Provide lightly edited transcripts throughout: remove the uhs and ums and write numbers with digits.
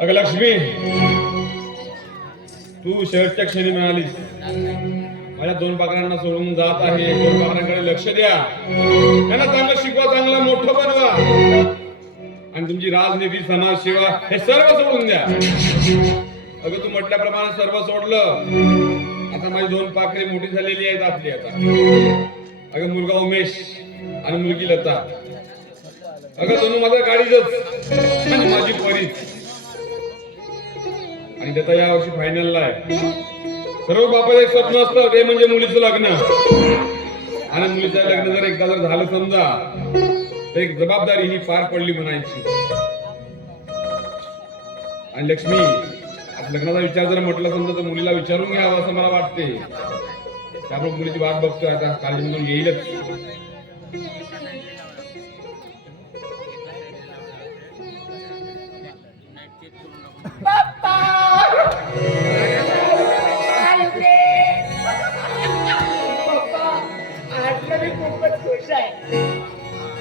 अगं लक्ष्मी, तू शेवटच्या क्षणी मिळालीस. माझ्या 2 पाकरांना सोडून जात आहे. 2 पाकरांकडे लक्ष द्या. त्यांना चांगलं शिकवा, चांगलं मोठं बनवा आणि तुमची राजनीती, समाजसेवा हे सर्व सोडून द्या. अगं तू म्हटल्याप्रमाणे सर्व सोडलं. आता माझी 2 पाखरे मोठी झालेली आहेत आपली. आता अगं मुलगा उमेश आणि मुलगी लता. अगं दोन माझ्या गाडीतच आणि माझी परीच. आणि लता या वर्षी फायनलला आहे. सर्व बापाचं एक स्वप्न असतं, ते म्हणजे मुलीचं लग्न. आणि मुलीचं लग्न जर एकदा जर झालं समजा, तर एक जबाबदारी ही पार पडली म्हणायची. आणि लक्ष्मी, लग्नाचा विचार जर म्हटलं समजा तर मुलीला विचारून घ्यावं असं मला वाटते. त्यामुळे मुलीची वाट बघतोय आता. काळजीमधून येईलच. खूपच खुश आहे.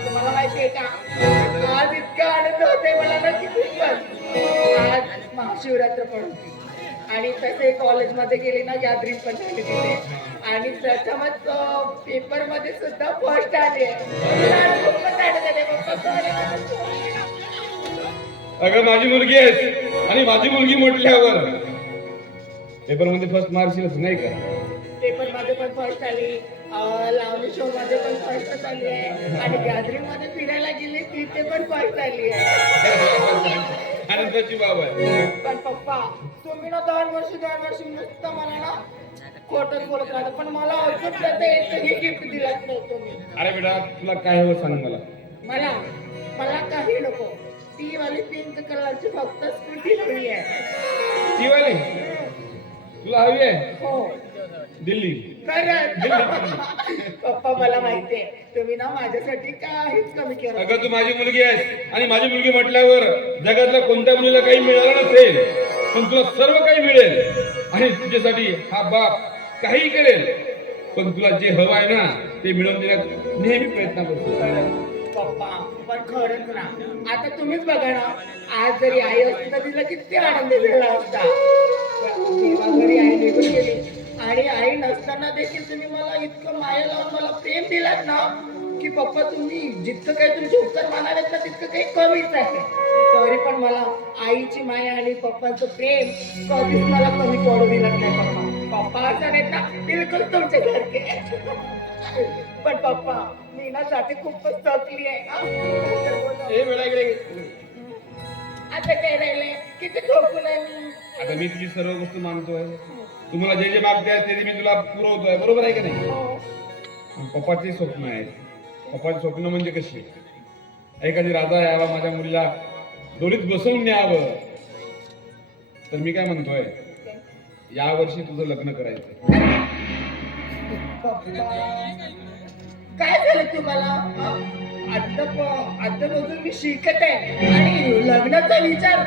तुम्हाला माहितीये का, आज इतका आनंद होतोय मला ना की खूपच. आज महाशिवरात्र पण होती आणि तसे कॉलेजमध्ये गेले ना, गॅदरिंग पण झाली तिथे. आणि प्रथमच पेपर मध्ये सुद्धा फर्स्ट आले. अगं माझी मुलगी आहे आणि माझी मुलगी म्हटल्यावर पेपर मध्ये फर्स्ट मार्कशीटच नाही का? पेपर मध्ये पण फर्स्ट आली, लावणी शो मध्ये पण फर्स्ट आली आहे आणि गॅदरिंग मध्ये फिरायला गेली तिथे पण फर्स्ट आली आहे. आनंदाची बाब आहे. पण पप्पा, तुम्ही ना दरवर्षी नुसतं मला ना खोटच बोलत राहता, पण मला अजून एकही गिफ्ट दिलाच नाही तुम्ही. अरे बेटा, तुला काय हवं सांग मला. मला मला काही नको. ती वाली पिंक कलरची फक्त स्कूटी हवी आहे. ती वाली तुला हवी आहे? हो, दिल्ली. पप्पा मला माहितीये तुम्ही ना माझ्यासाठी काहीच कमी केलं. अगं तू माझी मुलगी आहेस आणि माझी मुलगी म्हटल्यावर जगातल्या कोणत्या मुलीला काही मिळालं नसेल, पण तुला सर्व काही मिळेल. आणि तुझ्यासाठी हा बाप काही करेल. पण तुला जे हवं आहे ना ते मिळवून देण्यात नेहमी प्रयत्न करतो. पप्पा पण खरंच ना, आता तुम्हीच बघा ना, आज जरी आई असती तर तिला किती आनंद झाला असता. तेव्हा घरी आई निघून गेली आणि आई नसताना देखील तुम्ही मला इतकं माया लावून मला प्रेम दिलात ना की पप्पा, तुम्ही जितकं काही तुमचे उत्तर मानावेत ना तितकं काही कमीच आहे. तरी पण मला आईची माया आणि पप्पाचं प्रेम कधीच मला कमी पडू दिलं नाही. पप्पा पप्पा असं नाहीत ना, बिलकुल तुमच्यासारखे. पण पप्पा, मी ना साठी खूपच थकली आहे. आता काय राहिले, किती ठोकून आहे मी. आता मी तुझी सर्व गोष्ट मानतोय. तुम्हाला जे जे मागते ते मी तुला पुरवतोय. बरोबर आहे का नाही? पप्पाचे स्वप्न आहे. पप्पाचे स्वप्न म्हणजे कशी, एखादी राजा यावा, माझ्या मुलीला डोलीत बसवून न्यावं. तर मी काय म्हणतोय, या वर्षी तुझं लग्न करायचं. काय झालं तुम्हाला? आता अजून मी शिकत आहे आणि लग्नाचा विचार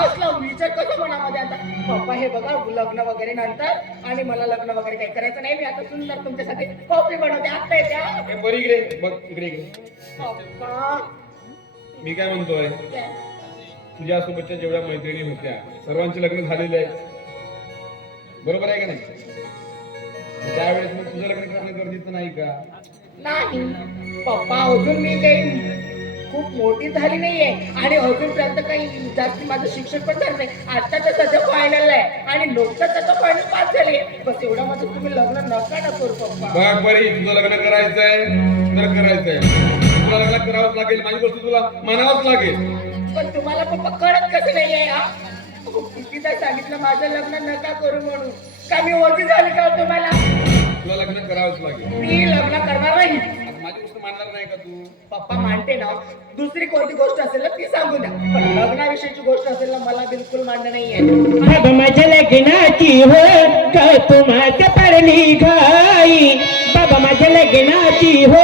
असला विचार कसा मनामध्ये आता. पप्पा हे बघा, लग्न वगैरे नंतर आणि मला लग्न वगैरे काही करायचं नाही. मी आता सुंदर तुमच्यासाठी कॉफी बनवते. आता येते. बरं इकडे बघ, इकडे इकडे. पप्पा मी काय म्हणतोय, तुझ्या सोबतच्या जेवढ्या मैत्रिणी होत्या सर्वांचे लग्न झालेले आहेत. बरोबर आहे का नाही? त्यावेळेस मग तुझं लग्न करणं गरजेचं नाही का? नाही पप्पा, अजून मी काही खूप मोठी झाली नाहीये आणि अजूनपर्यंत काही जास्त माझं शिक्षण पण झालं नाही. आता तर सध्या फायनल आहे आणि नुकतंच आता फायनल पास झाली. बस एवढं माझं तुम्ही लग्न नका ना करू पप्पा. बघ बरी, तुझं लग्न करायचंय तर करायचंय. तुला लग्न करावंच लागेल. माझी गोष्ट तुला मानावंच लागेल. पण तुम्हाला पप्पा कळत कसं नाहीये? कितीदा सांगितलं माझं लग्न नका करू म्हणून. का मी ओळखी झाली का तुम्हाला? तुला लग्न करावंच लागेल. मी लग्न करणार नाही. माझी गोष्ट मानणार नाही का तू? पप्पा मानते ना, दुसरी कोणती गोष्ट असेल ना ती सांगू द्या, पण लग्नाविषयीची गोष्ट असेल ना मला बिलकुल मान्य नाहीये. अब माझ्या लग्नाची हो का तुम्हाला पडली घाई. बाबा माझ्या लग्नाची हो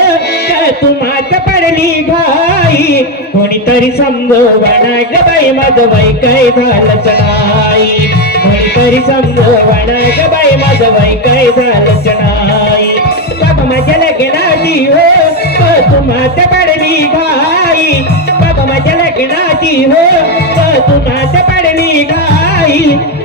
का तुम्हाला पडली घाई. कोणीतरी समजवणा ग बाई माझं बाई काय झालंच नाही. कोणीतरी समजवणा ग बाई माझं बाई काय झालंच नाही. बाबा माझ्या लग्नाची हो का तुम्हाला पडली घाई. लग्नाची हो का तुम्हात पडली घाई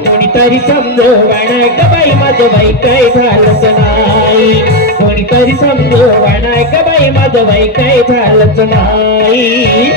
कोणीतरी समजवण ग बाई माझं बाई काय झालंच नाही कोणीतरी समजवण ग बाई माझं बाई काय झालंच नाही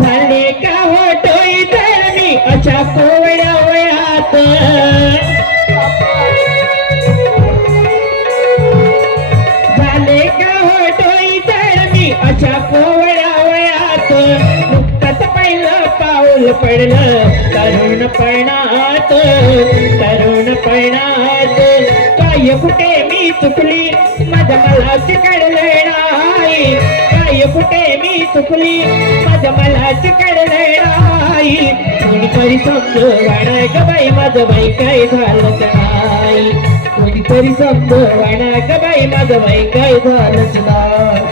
झाले का हो टोई तर मी अशा कोवड्या वयात झाले का हो टोई तर मी अशा कोवड्या वयात नुकतंच पहिलं पाऊल पडलं तरुणपणात काय कुठे मी चुकली माझं मलाच कळलं नाही काय कुठे मी चुकली माझं मलाच कळलं नाही कोणीतरी समजवण ग बाई माझं बाई काय झालंच नाही कोणीतरी समजवण ग बाई माझं बाई काय झालंच नाही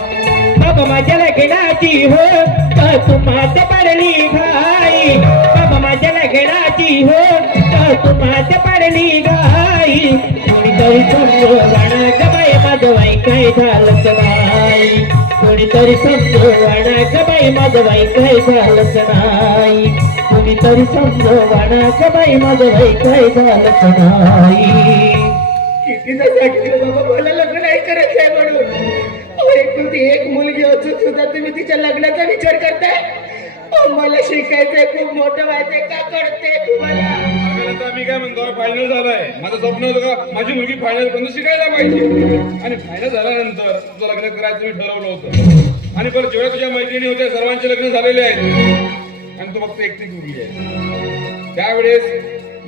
बाबा माझ्या लग्नाची हो का तुम्हात पडली घाई बाबा माझ्या लग्नाची हो का तुम्हात पडली घाई कोणीतरी समजवण ग बाई माझं बाई काय झालंच नाही कोणीतरी समजवण ग बाई माझं बाई काय झालंच नाही कोणीतरी समजवण ग बाई माझं बाई काय झालंच नाही कितीदा सांगितलं बाबा मला लग्न नाही करायचं आहे म्हणून एकुलती एक मुलगी असून सुद्धा तुम्ही तिच्या लग्नाचा विचार करताय मला शिकायचंय खूप मोठं व्हायचंय का कळते तुम्हाला मी काय म्हणतो फायनल झालाय माझं स्वप्न होतं का माझी मुलगी फायनल पर्यंत शिकायला पाहिजे आणि फायनल झाल्यानंतर तुझं लग्न करायचं मी ठरवलं होतं आणि परत जेव्हा तुझ्या मैत्रिणी होत्या सर्वांचे लग्न झालेले आहेत आणि तू फक्त एकटीच मुलगी आहे त्यावेळेस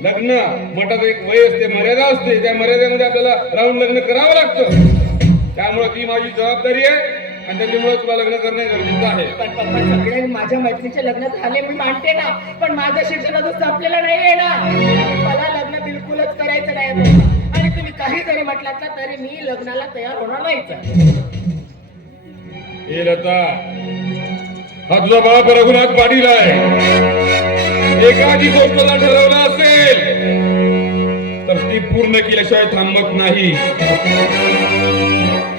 लग्न मठात एक वय असते मर्यादा असते त्या मर्यादेमध्ये आपल्याला राहून लग्न करावं लागतं त्यामुळे ती माझी जबाबदारी आहे आणि त्याच्यामुळे तुला लग्न करणे गरजेचं आहे पण पप्पा सगळे माझ्या मैत्रीचे लग्न झाले मी मानते ना पण माझं शिक्षण अजून संपलेलं नाहीये ना मला लग्न बिलकुलच करायचं नाही पप्पा. आणि तुम्ही काही जरी म्हटलात ना तरी मी लग्नाला तयार होणार नाहीच हे लता हा तुझा बाप रघुनाथ पाटील आहे एखादी गोष्ट जर ठरवलं असेल तर ती पूर्ण केल्याशिवाय थांबत नाही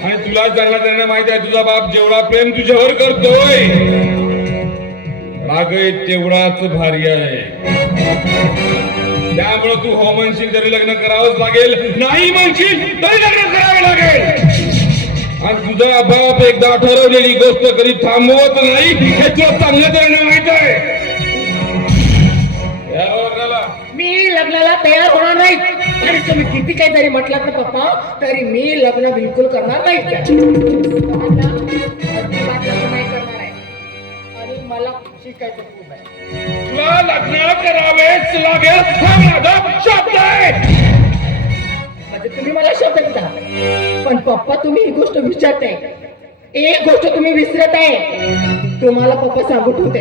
आणि तुला चांगला त्यांना माहिती आहे तुझा बाप जेवढा प्रेम तुझ्यावर करतोय राग तेवढाच भारी आहे त्यामुळे तू हो म्हणशील तरी लग्न करावंच लागेल नाही म्हणशील तरी लग्न करावे लागेल आणि तुझा बाप एकदा ठरवलेली गोष्ट कधी थांबवत नाही हे तुला चांगलं त्यांना माहित आहे मी लग्नाला तयार होणार नाही आणि तुम्ही किती काही जरी म्हटलात ना पप्पा तरी मी लग्न बिलकुल करणार नाही करणार आहे आणि मला शिकायचं खूप आहे तुला लग्न करावेच लागेल हा माझा शब्द आहे म्हणजे तुम्ही मला शब्द देता पण पप्पा तुम्ही ही गोष्ट विचारताय एक गोष्ट तुम्ही विसरत आहे तुम्हाला पप्पा सांगत होते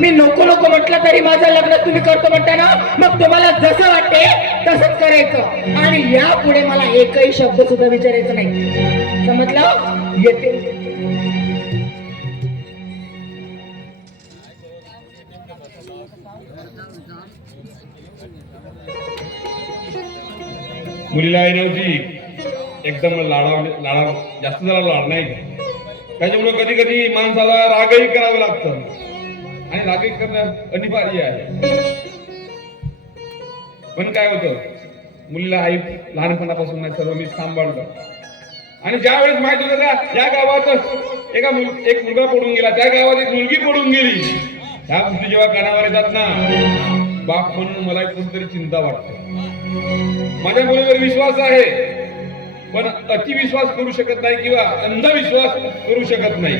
मी नको नको म्हटलं तरी माझं लग्न तुम्ही करतो म्हणता ना मग तुम्हाला जसं वाटते तसंच करायचं आणि यापुढे मला एकही शब्द सुद्धा विचारायचं नाही समजलं येते मुलीला आई नव्हती एकदम लाडा जास्त जरा लाड नाही त्याच्यामुळे कधी कधी माणसाला रागही करावं लागतं आणि रागही करणं अनिवार्य आहे पण काय होतं मुलीला आई लहानपणापासून नाही सर्व मी सांभाळलं आणि ज्या वेळेस माहित होतं का या गावात एक मुलगा पडून गेला त्या गावात एक मुलगी पडून गेली ह्या गोष्टी जेव्हा कानावर येतात ना बाप म्हणून मला कोणतरी चिंता वाटते माझ्या मुलीवर विश्वास आहे पण अतिविश्वास करू शकत नाही किंवा अंधविश्वास करू शकत नाही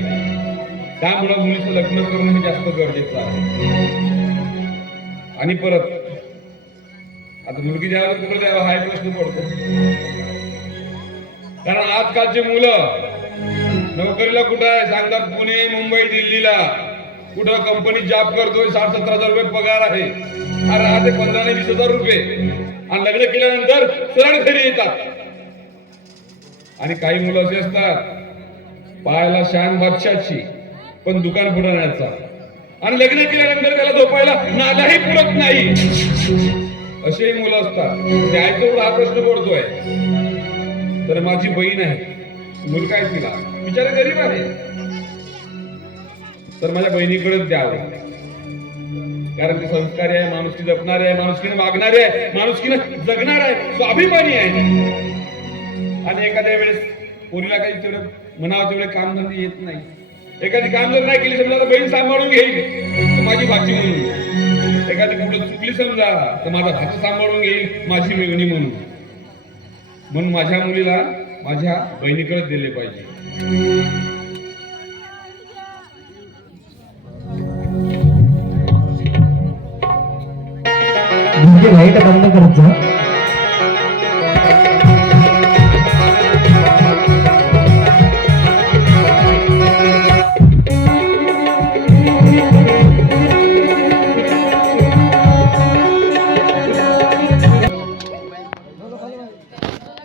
त्यामुळे मुलीचं लग्न करणं हे जास्त गरजेचं आहे आणि परत आता मुलगी द्यावा कुठं द्यावा हा एक प्रश्न पडतो कारण आजकालची मुलं नोकरीला कुठं आहे सांगतात पुणे मुंबई दिल्लीला कुठं कंपनीत जॉब करतोय, 60-70 हजार रुपये पगार आहे. आणि राहते 15 आणि 20 हजार रुपये. आणि लग्न केल्यानंतर सरळ घरी येतात. आणि काही मुलं असे असतात, पायाला शान बादशाची पण दुकान फुटण्याचा, आणि लग्न केल्यानंतर त्याला झोपायला नालाही पुरत नाही. असेही मुलं असतात. द्यायचं हा प्रश्न पडतोय. तर माझी बहीण आहे, मुलगा आहे, तिला बिचारा गरीब आहे, तर माझ्या बहिणीकडेच द्यावं. कारण ती संस्कारी आहे, माणुसकी जपणारी आहे, माणुसकीने वागणारी आहे, माणुसकीने जगणार आहे, स्वाभिमानी आहे. आणि एखाद्या वेळेस पोरीला काही तेवढं म्हणावं तेवढे कामधंदे येत नाही. एखादी काम जर नाही केली, समजा बहीण सांभाळून घेईल तर माझी भाची म्हणून. एखादी कुठं चुकली समजा तर माझा भाचा सांभाळून घेईल माझी मेवणी म्हणून. म्हणून माझ्या मुलीला माझ्या बहिणीकडेच दिले पाहिजे. वाईट बंद करत जा.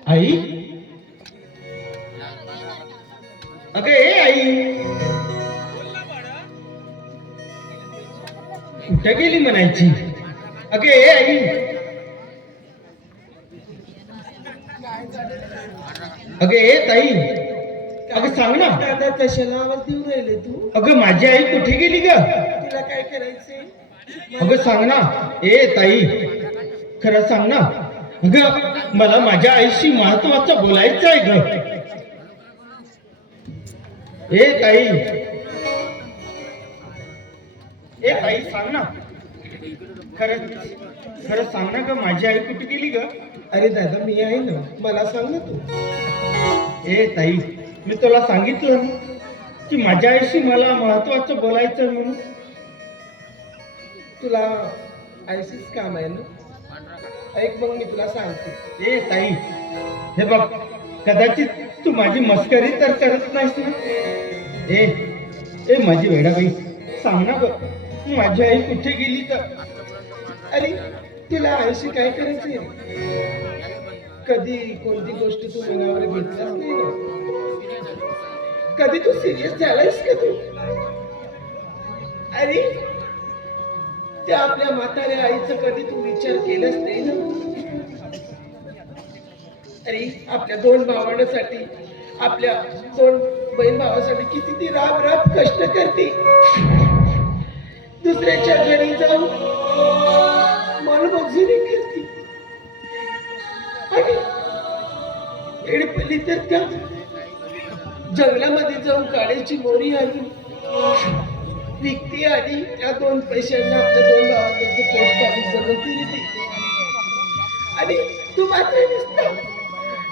आई, अगं ए आई, कुठे गेली म्हणायची? अगं ए आई, अगं ए ताई, अगं सांग ना. दादा कशाला आवाज देऊ राहिले तू? अगं माझी आई कुठे गेली ग? तुला काय करायचंय? अगं सांग ना. ए ताई, खरं सांग ना. अगं मला माझ्या आईशी महत्वाचं बोलायचं आहे ग. ए ताई, ए ताई सांग ना. खरं खरं सांग ना ग, माझी आई कुठे गेली ग? अरे दादा मी आहे ना, मला सांग ना तू. ए ताई, मी तुला सांगितलं ना की माझ्या आईशी मला महत्वाचं बोलायचं म्हणून. तुला आयसीच काम आहे ना? ऐक मग मी तुला सांगते. ए ताई, हे बघ, कदाचित तू माझी मस्करी तर करत नाहीस ना? ए माझी वेडाबाई, सांग ना ग, माझी आई कुठे गेली तर? अरे तुला आयशी काय करायचंय? कधी कोणती गोष्ट तू मनावर घेतलाच नाही ना? कधी तू सिरियस झालायस का तू? अरे त्या आपल्या म्हाताऱ्या आईचा कधी तू विचार केलाच नाही ना? अरे आपल्या 2 भावांसाठी, आपल्या 2 बहीण भावासाठी किती ती राब राब कष्ट करते. दुसऱ्याच्या घरी जाऊन मजुरी करते. आणि एडपल्ली तर त्या जंगलामध्ये जाऊन काळ्याची मोरी आली विकती, आणि त्या 2 पैशांना आपल्या 2 भावांचं पोट पाणी सगळं फिरते. आणि तू मात्र नुसता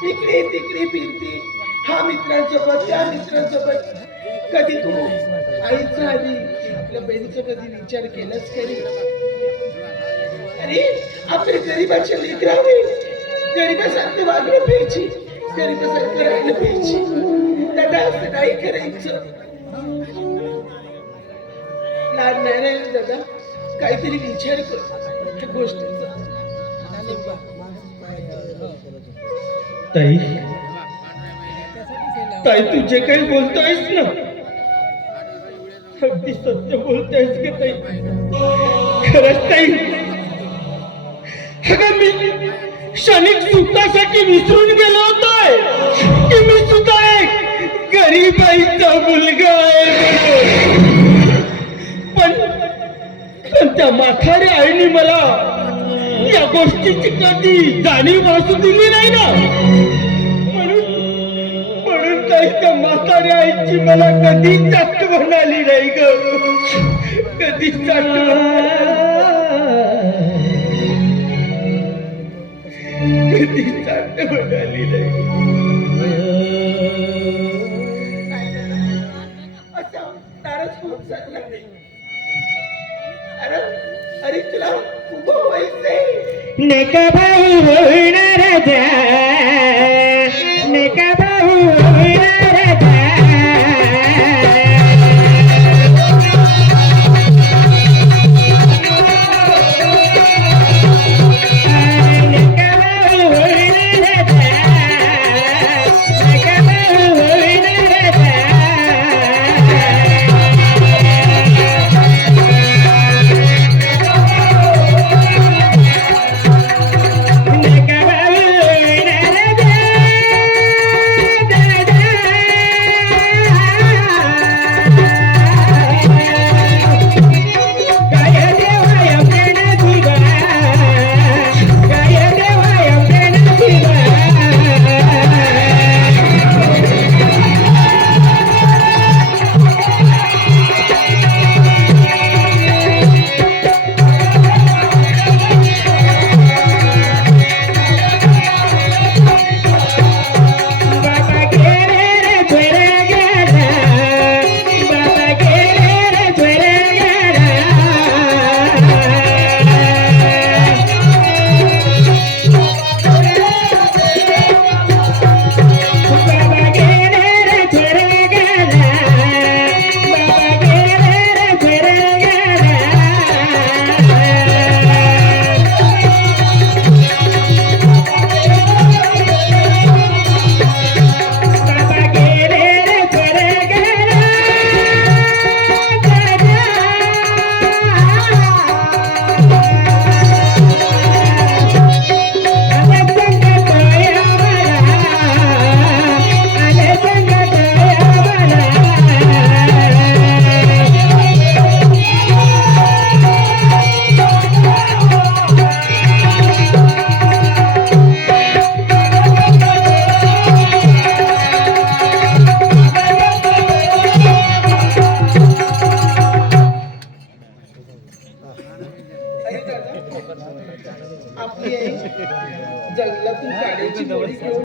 इकडे तिकडे फिरते, हा मित्रांसोबत त्या मित्रांसोबत. कधी तू आईचा आणि आपल्या बहिणीचा कधी विचार केलाच कधी? अरे आपल्या गरीबाच्या लेकरावे गरीबासारखं वागलं पाहिजे, गरीबासारखं राहिलं पाहिजे. दादा असं नाही करायचं. लहान नाही राहिलं दादा, काहीतरी विचार कर त्या गोष्टीचा. ताई, ताई तू जे काही बोलतोयस ना, अगदी सत्य बोलतोयस का ताई? खरंच ताई, अगं मी क्षणिक सुखासाठी विसरून गेलो होतोय की मी सुद्धा एक गरीब आईचा मुलगा आहे. पण त्या म्हाताऱ्या आईने मला या गोष्टीची कधी जाणीव असू दिली नाही ना. म्हणून काही त्या म्हाताऱ्या आईची मला कधीच आठवण आली नाही ग, कधीच आठवण आली नाही. असा नाराज होत चालला नाही. अरे तुला उभं व्हायचंय. नेका भाऊ होणार राजा, नेका भाऊ होणार राजा. आपली आई जल्लातून काड्याची गोळी घेऊन